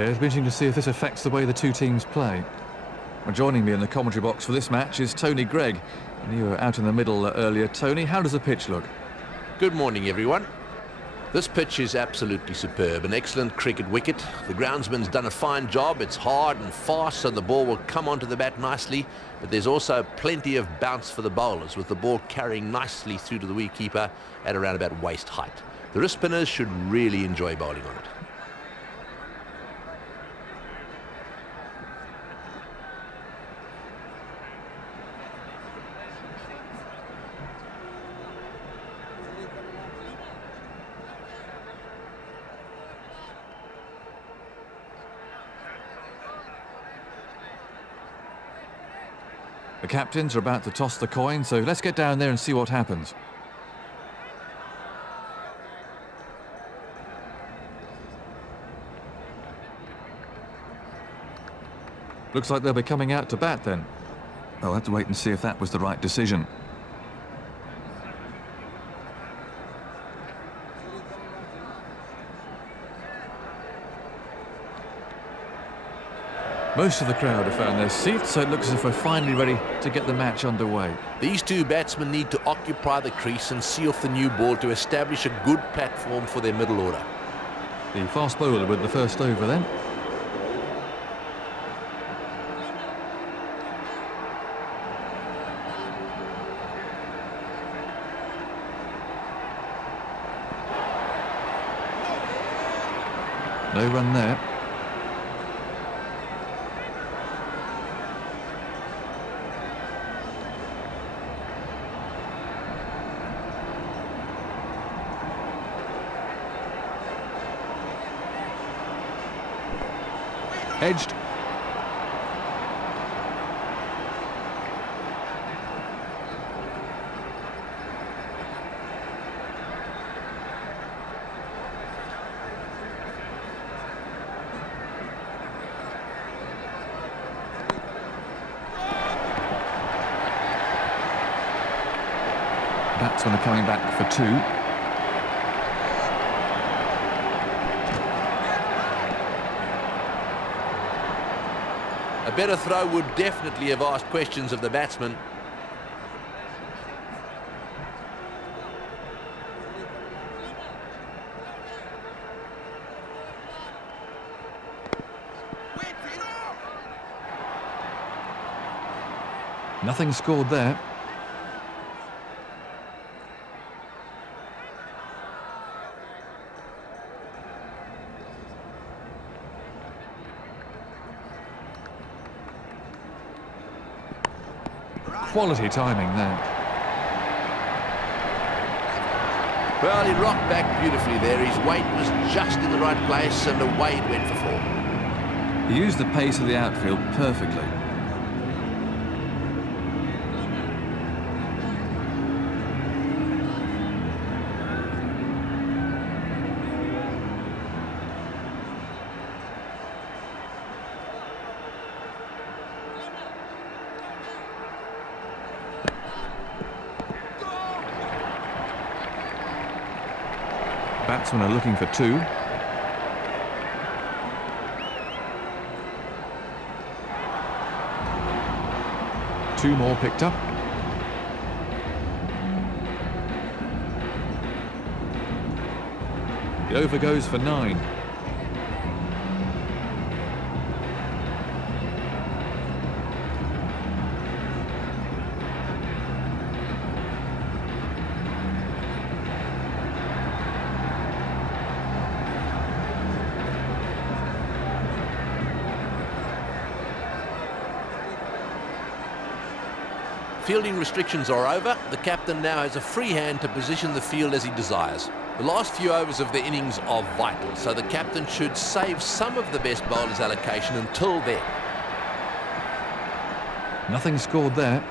It'll be interesting to see if this affects the way the two teams play. Well, joining me in the commentary box for this match is Tony Gregg. And you were out in the middle earlier. Tony, how does the pitch look? Good morning, everyone. This pitch is absolutely superb. An excellent cricket wicket. The groundsman's done a fine job. It's hard and fast, so the ball will come onto the bat nicely. But there's also plenty of bounce for the bowlers, with the ball carrying nicely through to the wicketkeeper at around about waist height. The wrist spinners should really enjoy bowling on it. The captains are about to toss the coin, so let's get down there and see what happens. Looks like they'll be coming out to bat then. I'll have to wait and see if that was the right decision. Most of the crowd have found their seats, so it looks as if we're finally ready to get the match underway. These two batsmen need to occupy the crease and see off the new ball to establish a good platform for their middle order. The fast bowler with the first over then. No run there. Edged. Batsmen are coming back for two. A better throw would definitely have asked questions of the batsman. Nothing scored there. Quality timing there. Well, he rocked back beautifully there. His weight was just in the right place and away it went for four. He used the pace of the outfield perfectly. Batsmen are looking for two. Two more picked up. The over goes for 9. Fielding restrictions are over. The captain now has a free hand to position the field as he desires. The last few overs of the innings are vital, so the captain should save some of the best bowlers' allocation until then. Nothing scored there.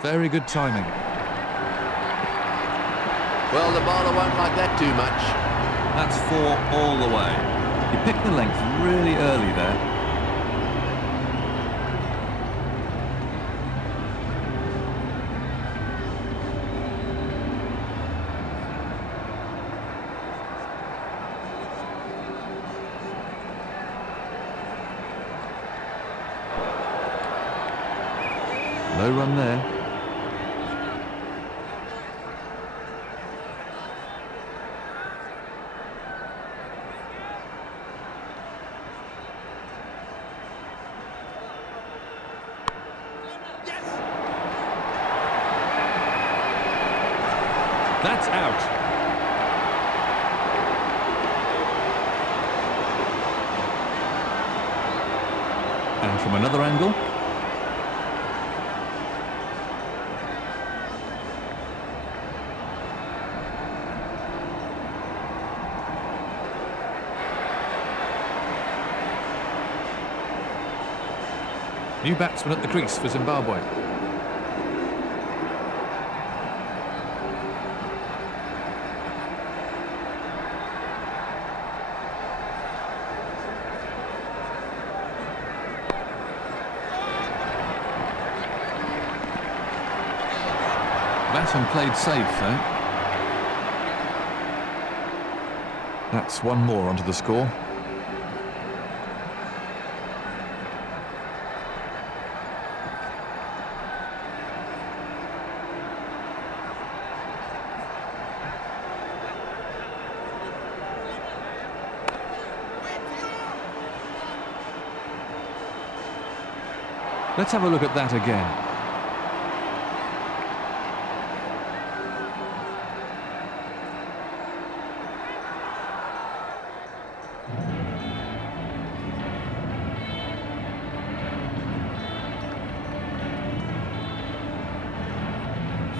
Very good timing. Well, the bowler won't like that too much. That's 4 all the way. He picked the length really early there. No run there. That's out. And from another angle. New batsman at the crease for Zimbabwe. Batsman played safe though. That's one more onto the score. Let's have a look at that again.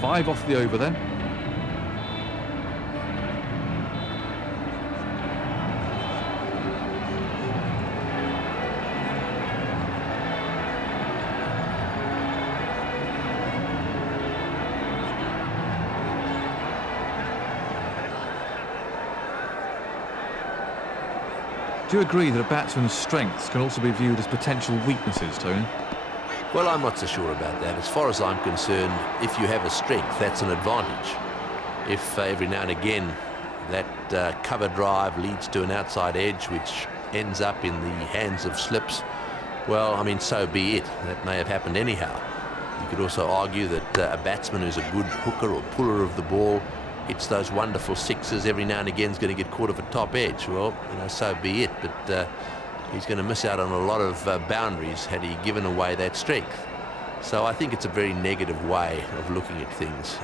Five off the over then. Do you agree that a batsman's strengths can also be viewed as potential weaknesses, Tony? Well, I'm not so sure about that. As far as I'm concerned, if you have a strength, that's an advantage. If every now and again that cover drive leads to an outside edge which ends up in the hands of slips, well, I mean, so be it. That may have happened anyhow. You could also argue that a batsman who's a good hooker or puller of the ball hits those wonderful sixes every now and again is going to get caught off a top edge. Well, you know, so be it. But he's going to miss out on a lot of boundaries had he given away that strength. So I think it's a very negative way of looking at things.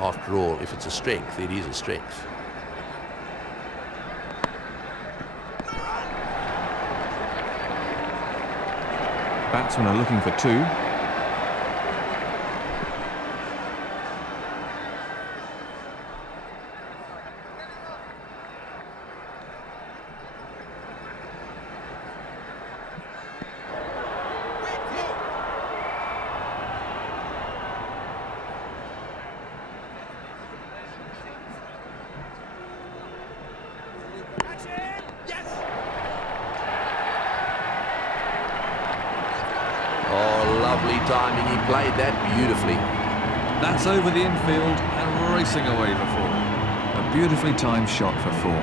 After all, if it's a strength, it is a strength. Batsmen are looking for two. Oh, lovely timing. He played that beautifully. That's over the infield and racing away for four. A beautifully timed shot for four.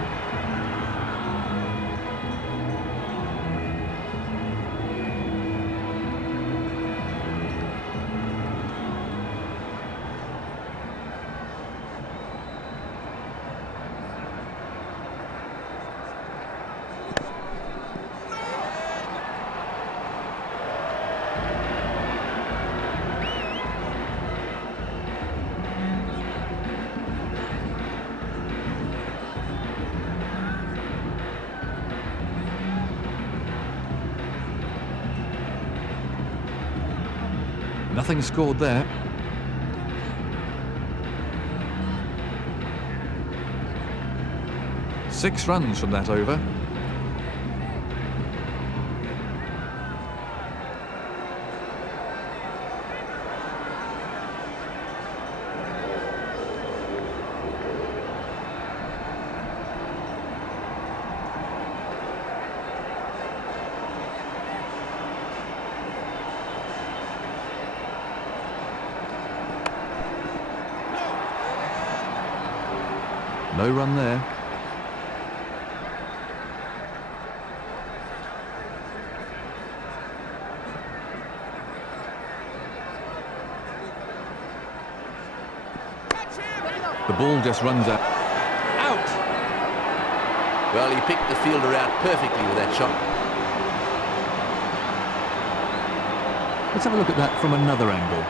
Nothing scored there. Six runs from that over. No run there. The ball just runs out. Out! Well, he picked the fielder out perfectly with that shot. Let's have a look at that from another angle.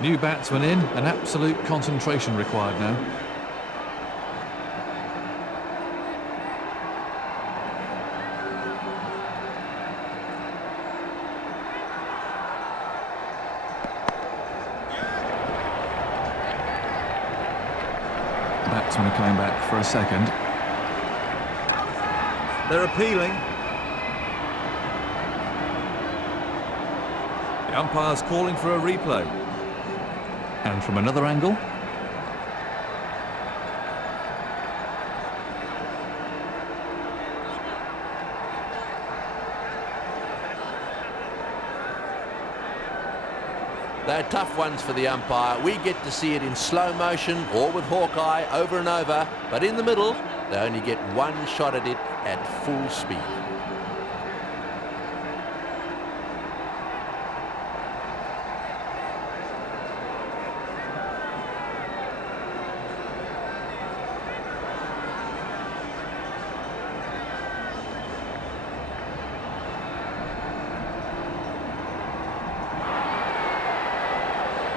New batsman in, and absolute concentration required now. Batsmen are coming back for a second. They're appealing. The umpire's calling for a replay. And from another angle. They're tough ones for the umpire. We get to see it in slow motion or with Hawkeye over and over, but in the middle, they only get one shot at it at full speed.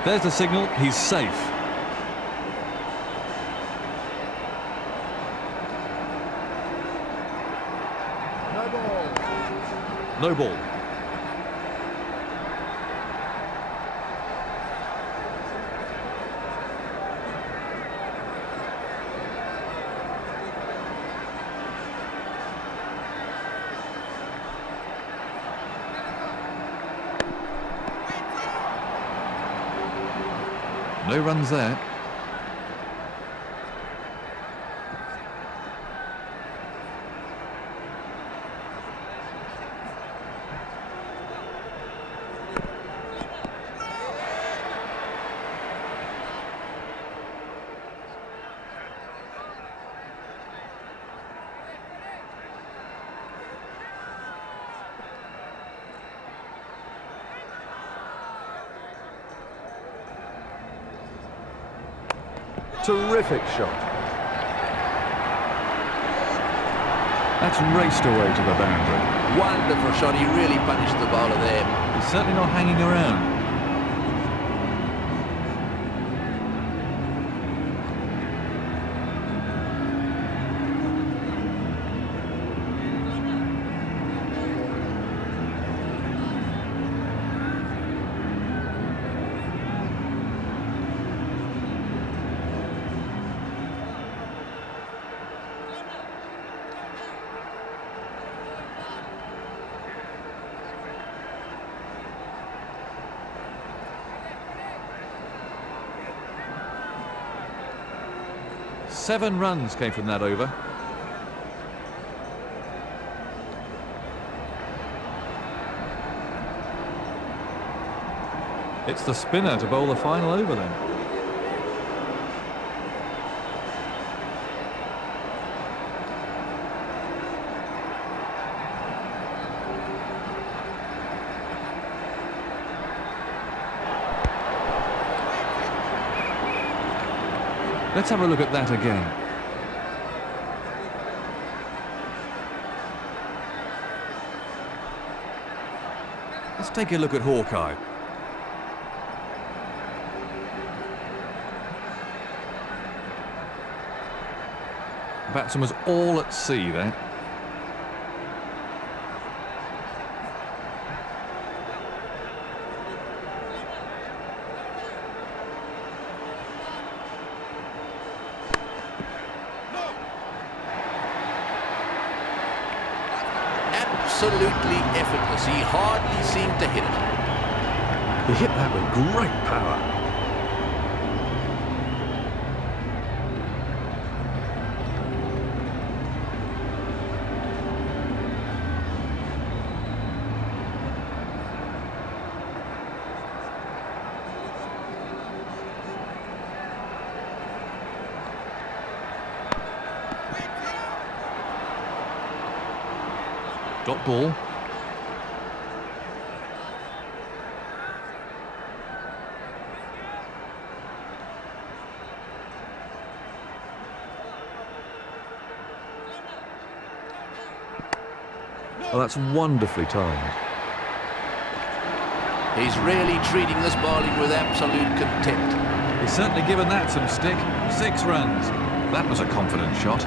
There's the signal, he's safe. No ball. No ball. No runs there. Terrific shot. That's raced away to the boundary. Wonderful shot. He really punished the bowler there. He's certainly not hanging around. Seven runs came from that over. It's the spinner to bowl the final over then. Let's have a look at that again. Let's take a look at Hawkeye. The batsman was all at sea there. Absolutely effortless. He hardly seemed to hit it. He hit that with great power. Dot ball. Well, that's wonderfully timed. He's really treating this bowling with absolute contempt. He's certainly given that some stick. 6 runs. That was a confident shot.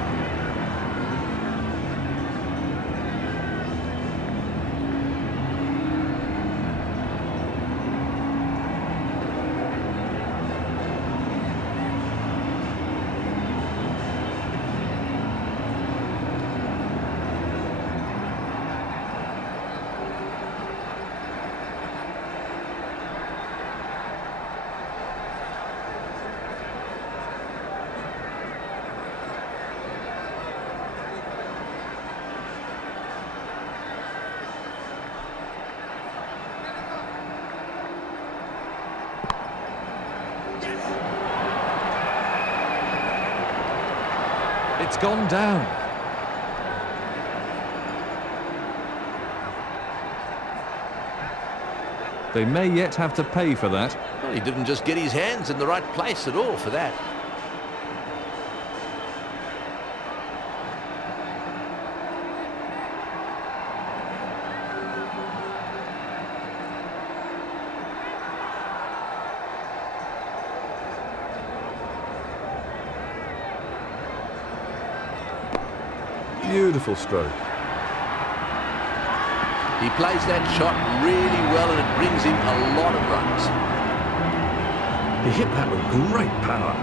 It's gone down. They may yet have to pay for that. Well, he didn't just get his hands in the right place at all for that. Beautiful stroke. He plays that shot really well and it brings him a lot of runs. He hit that with great power.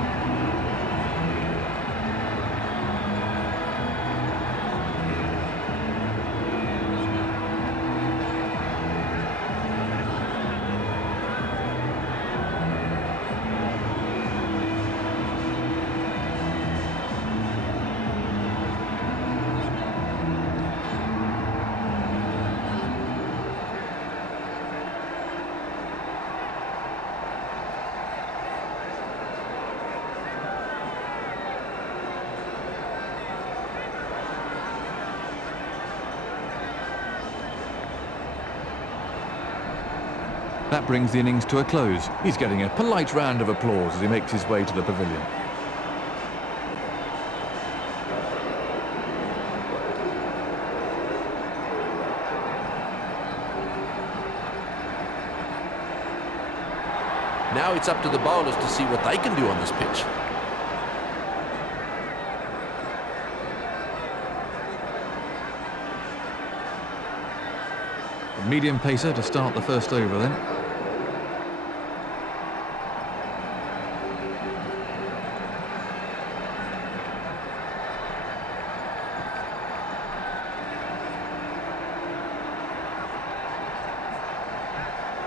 That brings the innings to a close. He's getting a polite round of applause as he makes his way to the pavilion. Now it's up to the bowlers to see what they can do on this pitch. A medium pacer to start the first over then.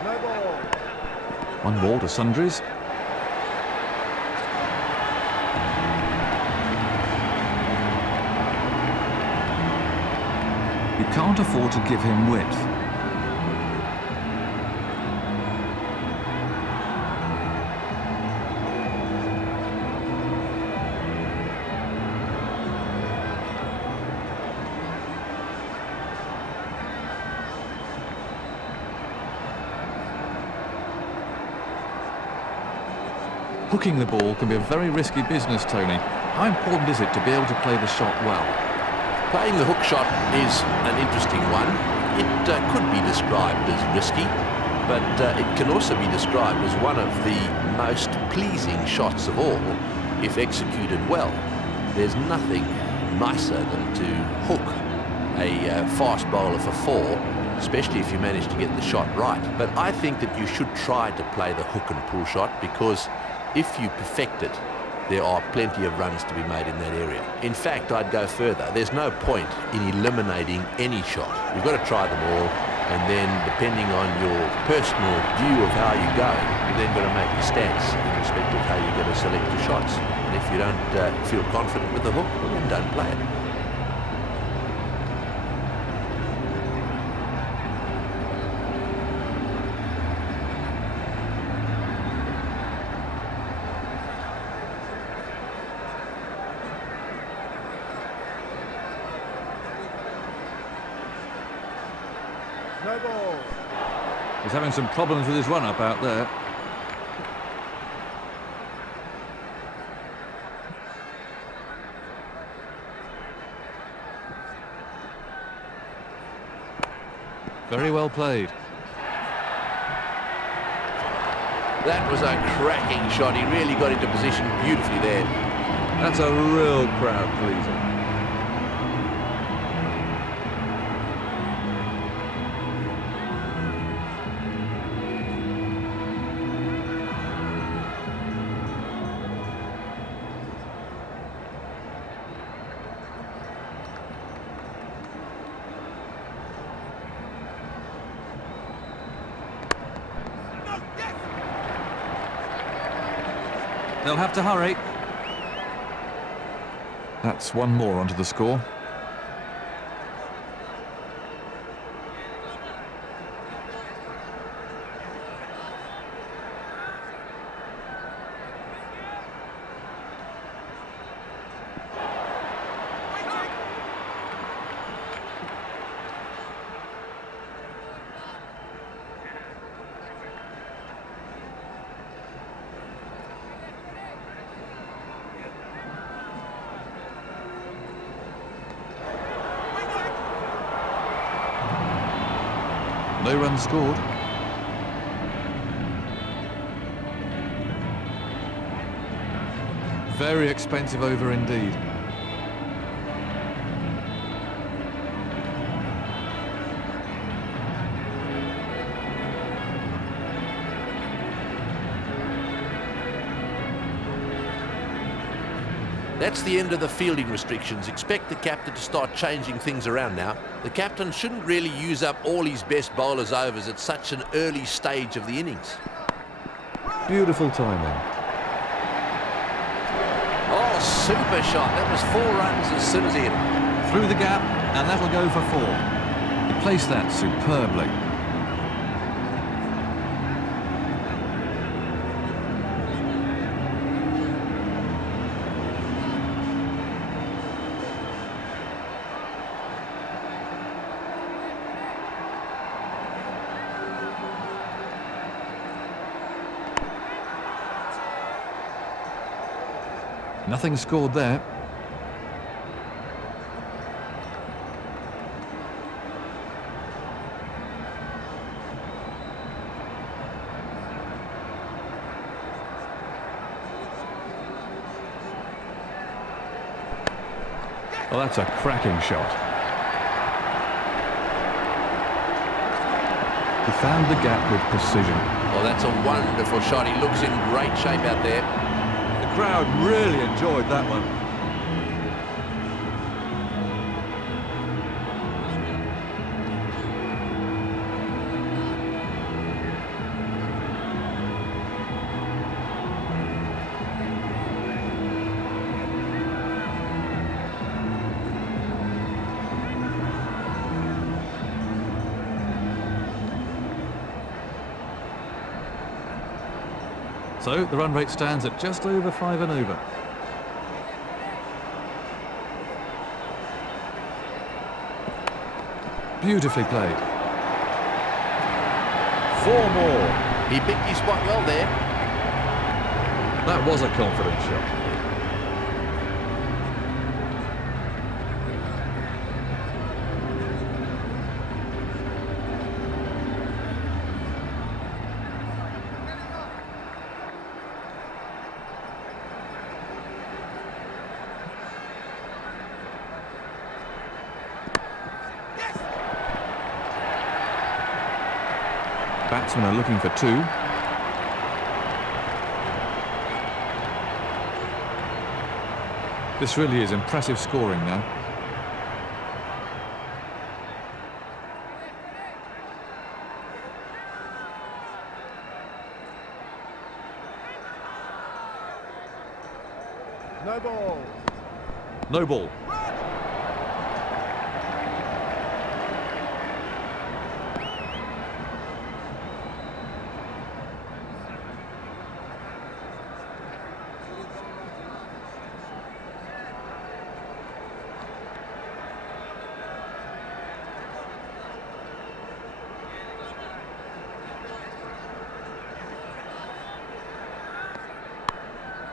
No ball. One ball to Sundries. You can't afford to give him width. Hooking the ball can be a very risky business, Tony. How important is it to be able to play the shot well? Playing the hook shot is an interesting one. It could be described as risky, but it can also be described as one of the most pleasing shots of all if executed well. There's nothing nicer than to hook a fast bowler for 4, especially if you manage to get the shot right. But I think that you should try to play the hook and pull shot, because if you perfect it, there are plenty of runs to be made in that area. In fact, I'd go further. There's no point in eliminating any shot. You've got to try them all, and then depending on your personal view of how you go, you've then got to make a stance in respect of how you're going to select your shots. And if you don't feel confident with the hook, well, then don't play it. No ball. He's having some problems with his run-up out there. Very well played. That was a cracking shot. He really got into position beautifully there. That's a real crowd pleaser. They'll have to hurry. That's one more onto the score. No runs scored. Very expensive over indeed. That's the end of the fielding restrictions. Expect the captain to start changing things around now. The captain shouldn't really use up all his best bowlers' overs at such an early stage of the innings. Beautiful timing. Oh, super shot. That was 4 runs as soon as he hit it. Through the gap, and that'll go for 4. He placed that superbly. Nothing scored there. Well, that's a cracking shot. He found the gap with precision. Oh, that's a wonderful shot. He looks in great shape out there. The crowd really enjoyed that one. So the run rate stands at just over 5 and over. Beautifully played. 4 more. He picked his spot well there. That was a confident shot. Batsmen are looking for 2. This really is impressive scoring now. No ball. No ball.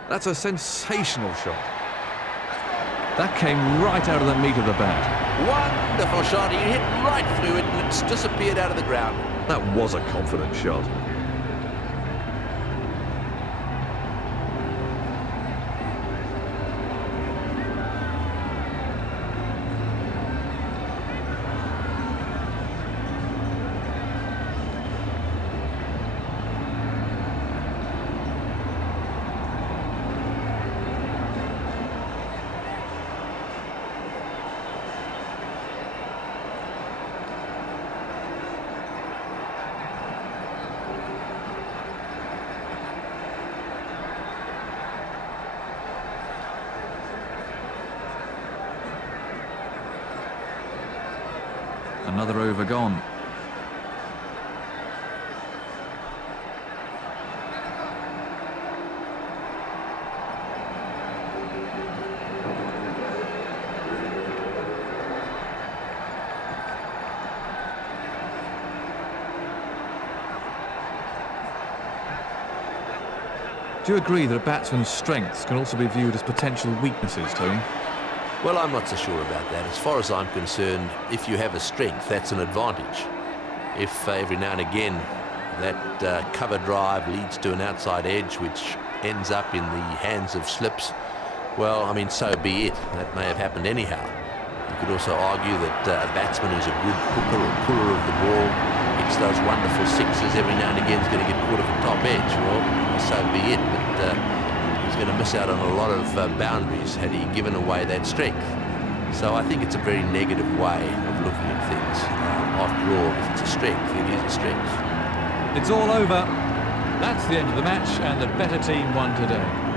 That's a sensational shot. That came right out of the meat of the bat. Wonderful shot. He hit right through it and it's disappeared out of the ground. That was a confident shot. Another over gone. Do you agree that a batsman's strengths can also be viewed as potential weaknesses, Tony? Well, I'm not so sure about that. As far as I'm concerned, if you have a strength, that's an advantage. If every now and again that cover drive leads to an outside edge which ends up in the hands of slips, well, I mean, so be it. That may have happened anyhow. You could also argue that a batsman who's a good hooker or puller of the ball hits those wonderful sixes every now and again is going to get caught at the top edge. Well, so be it. But he's going to miss out on a lot of boundaries had he given away that strength. So I think it's a very negative way of looking at things. After all, if it's a strength, it is a strength. It's all over. That's the end of the match, and the better team won today.